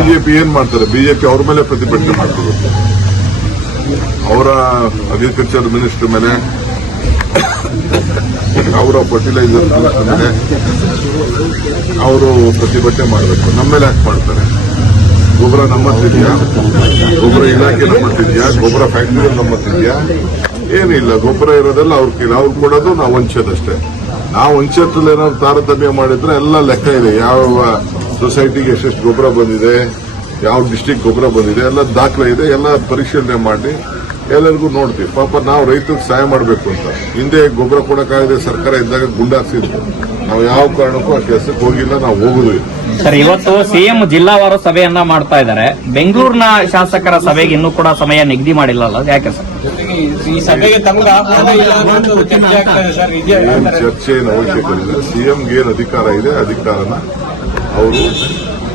BJP ಏನ್ ಮಾಡ್ತಾರೆ? BJP ಅವ್ರ ಮೇಲೆ ಪ್ರತಿಭಟನೆ ಮಾಡ್ತಾರೆ. ಅವರ ಅಗ್ರಿಕಲ್ಚರ್ ಮಿನಿಸ್ಟರ್ ಮೇಲೆ, ಅವರ ಫರ್ಟಿಲೈಸರ್ ಮಿನಿಸ್ಟರ್ ಮೇಲೆ ಅವರು ಪ್ರತಿಭಟನೆ ಮಾಡಬೇಕು. ನಮ್ಮ ಮೇಲೆ ಯಾಕೆ ಮಾಡ್ತಾರೆ? ಗೊಬ್ಬರ ನಮ್ಮತ್ತಿದೆಯಾ? ಗೊಬ್ಬರ ಇಲಾಖೆ ನಮ್ಮತ್ತಿದೆಯಾ? ಗೊಬ್ಬರ ಫ್ಯಾಕ್ಟರಿ ನಮ್ಮತ್ತಿದೆಯಾ? ಏನಿಲ್ಲ. ಗೊಬ್ಬರ ಇರೋದೆಲ್ಲ ಅವ್ರ ಕೀಳು. ಅವ್ರು ಕೊಡೋದು ನಾವು ಹಂಚೋದಷ್ಟೇ. ನಾವು ಹಂಚೋದ್ರಲ್ಲಿ ಏನಾದ್ರು ತಾರತಮ್ಯ ಮಾಡಿದ್ರೆ ಎಲ್ಲ ಲೆಕ್ಕ ಇದೆ. ಯಾವ ಸೊಸೈಟಿಗೆ ಎಷ್ಟೆಷ್ಟು ಗೊಬ್ಬರ ಬಂದಿದೆ, ಯಾವ ಡಿಸ್ಟಿಕ್ ಗೊಬ್ಬರ ಬಂದಿದೆ, ಎಲ್ಲ ದಾಖಲೆ ಇದೆ. ಎಲ್ಲ ಪರಿಶೀಲನೆ ಮಾಡಿ ಎಲ್ಲರಿಗೂ ನೋಡ್ತೀವಿ. ಪಾಪ ನಾವು ರೈತರಿಗೆ ಸಹಾಯ ಮಾಡಬೇಕು ಅಂತ ಹಿಂದೆ ಗೊಬ್ಬರ ಕೊಡಕ್ಕಾಗದೆ ಸರ್ಕಾರ ಇದ್ದಾಗ ಗುಂಡಾಕ್ಸಿದ್ರು. ನಾವು ಯಾವ ಕಾರಣಕ್ಕೂ ಆ ಕೆಲಸಕ್ಕೆ ಹೋಗಿಲ್ಲ, ನಾವು ಹೋಗುದಿಲ್ಲ. ಸರ್, ಇವತ್ತು ಸಿಎಂ ಜಿಲ್ಲಾವಾರು ಸಭೆಯನ್ನ ಮಾಡ್ತಾ ಇದ್ದಾರೆ. ಬೆಂಗಳೂರಿನ ಶಾಸಕರ ಸಭೆಗೆ ಇನ್ನೂ ಕೂಡ ಸಮಯ ನಿಗದಿ ಮಾಡಿಲ್ಲ. ಯಾಕೆ ಸರ್ ಈ ಸಭೆಗೆ ತಮಗೆ ಚರ್ಚೆ ಆಗ್ತದೆ ಸರ್? ಚರ್ಚೆ ಏನು ಅವಶ್ಯಕತೆ ಇಲ್ಲ. ಸಿಎಂಗೆ ಏನು ಅಧಿಕಾರ ಇದೆ, ಅಧಿಕಾರನ ಅವರು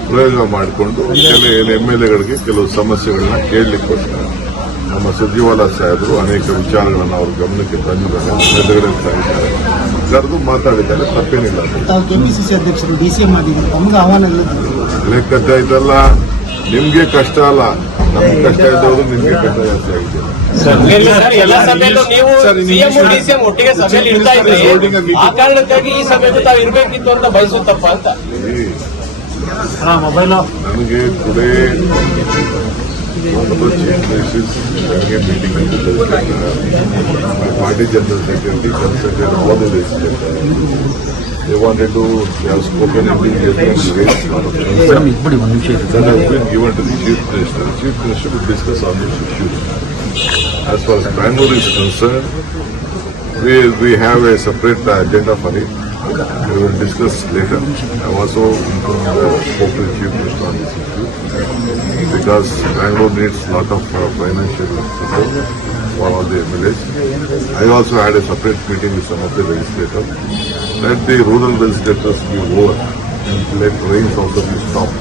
ಪ್ರಯೋಗ ಮಾಡಿಕೊಂಡು ಕೆಲ ಎಂಎಲ್ಎಗಳಿಗೆ ಕೆಲವು ಸಮಸ್ಯೆಗಳನ್ನ ಕೇಳಲಿಕ್ಕೋಸ್ಕರ ನಮ್ಮ ಸಚಿವಾಲಯ ಸಾಹೇಬರು ಅನೇಕ ವಿಚಾರಗಳನ್ನು ಅವ್ರ ಗಮನಕ್ಕೆ ತಂದಿದ್ದಾರೆ, ಎದುರುಗಡೆ ತಂದಿದ್ದಾರೆ, ಕರೆದು ಮಾತಾಡಿದ್ದಾರೆ. ತಪ್ಪೇನಿಲ್ಲ. ಕೆಪಿಸಿಸಿ ಅಧ್ಯಕ್ಷರು ಡಿಸಿಎಂ ಆಗಿದ್ದಾರೆ, ತಮಗೆ ಆಹ್ವಾನ ಲೆಕ್ಕದ್ದ ಇದೆಲ್ಲ ನಿಮ್ಗೆ ಕಷ್ಟ ಅಲ್ಲ, ನಮ್ಗೆ ಕಷ್ಟ ಇದ್ದವರು ನಿಮ್ಗೆ ಕಷ್ಟ ಜಾಸ್ತಿ ಆಗಿದೆ. ಎಲ್ಲ ಸಭೆಯಲ್ಲೂ ನೀವು ಸಿಎಂ ಡಿಸಿಎಂ ಒಟ್ಟಿಗೆ ಸಭೆಯಲ್ಲಿ ಇರ್ತಾ ಇದ್ರಿ. ಆ ಕಾರಣಕ್ಕಾಗಿ ಈ ಸಭೆಗೂ ತಾವು ಇರಬೇಕಿತ್ತು ಅಂತ ಬಯಸುತ್ತಪ್ಪ ಅಂತ. ನನಗೆ ಟುಡೇ ಚೀಫ್ ಮಿನಿಸ್ಟರ್ಸ್ ನನಗೆ meeting party general secretary, consultant, all the legislators. They wanted to have spoken in the that has been given to the Chief Minister. The Chief Minister will discuss on this issue. As far as Bangalore is concerned, we have a separate agenda for it. We will discuss later. I have also spoke to the Chief Minister on this issue because Bangalore needs a lot of financial support for all the MLAs. I also had a separate meeting with some of the legislators. Let the rural legislators be over and let rains also be stopped.